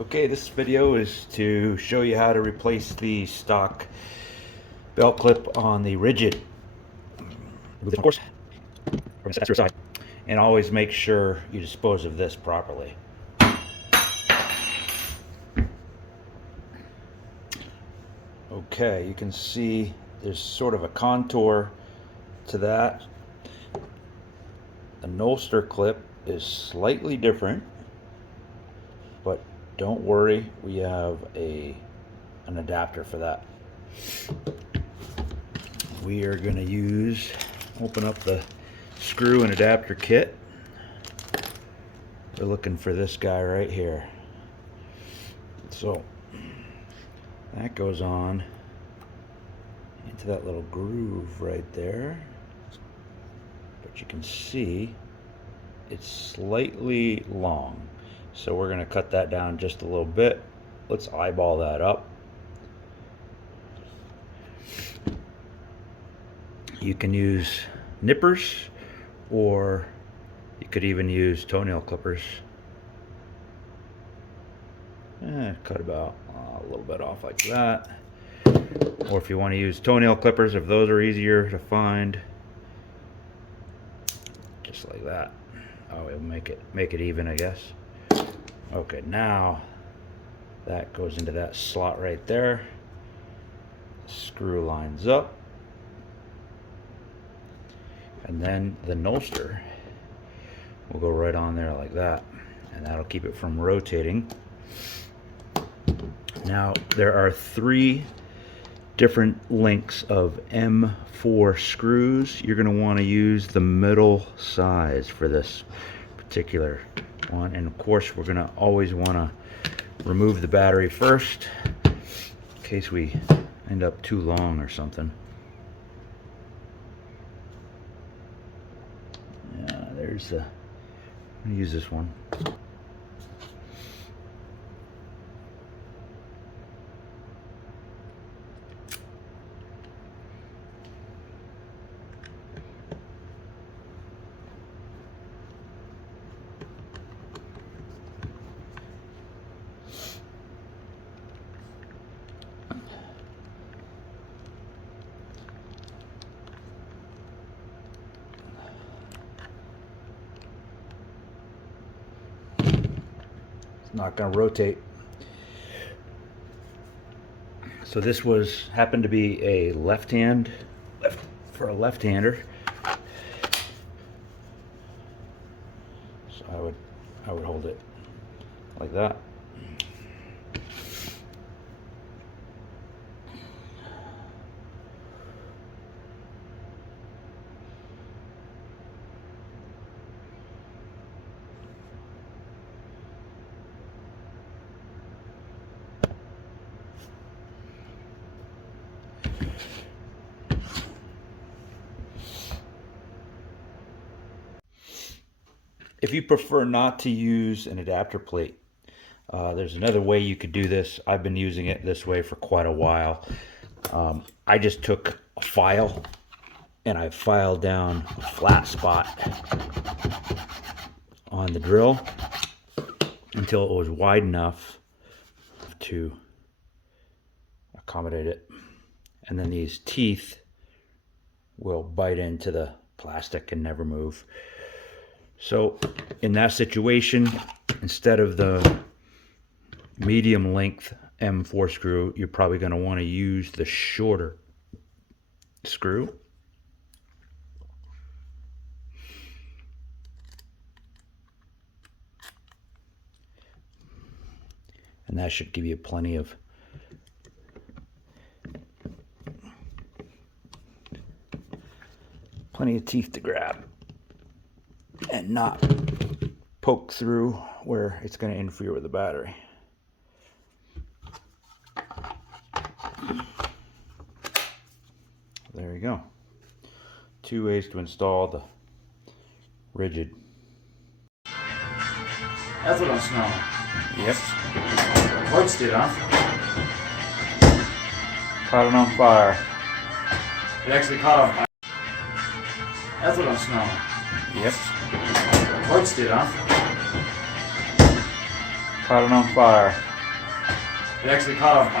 Okay, this video is to show you how to replace the stock belt clip on the Ridgid. Remove it, of course. We're going to set that to the side. And always make sure you dispose of this properly. Okay, you can see there's sort of a contour to that. The Nohlster clip is slightly different, but don't worry, we have an adapter for that. We are going to open up the screw and adapter kit. We're looking for this guy right here. So that goes on into that little groove right there. But you can see it's slightly long. So we're going to cut that down just a little bit. Let's eyeball that up. You can use nippers, or you could even use toenail clippers. Cut about a little bit off like that. Or if you want to use toenail clippers, if those are easier to find, just like that. Oh, it'll make it even, I guess. Okay, now that goes into that slot right there. Screw lines up. And then the Nohlster will go right on there like that. And that'll keep it from rotating. Now, there are 3 different lengths of M4 screws. You're going to want to use the middle size for this particular one. And of course, we're going to always want to remove the battery first in case we end up too long or something. Yeah, there's the, I'm going to use this one. Not going to rotate. So this happened to be a for a left-hander. So I would hold it like that. If you prefer not to use an adapter plate, there's another way you could do this. I've been using it this way for quite a while. I just took a file and I filed down a flat spot on the drill until it was wide enough to accommodate it. And then these teeth will bite into the plastic and never move. So in that situation, instead of the medium length M4 screw, you're probably going to want to use the shorter screw. And that should give you plenty of teeth to grab and not poke through where it's going to interfere with the battery. There you go. 2 ways to install the Ridgid. That's what I'm smelling. Yep. Lights did, huh? Caught it on fire. It actually caught on fire. That's what I'm smelling. Yep. Lights did, huh? Caught it on fire. It actually caught on fire.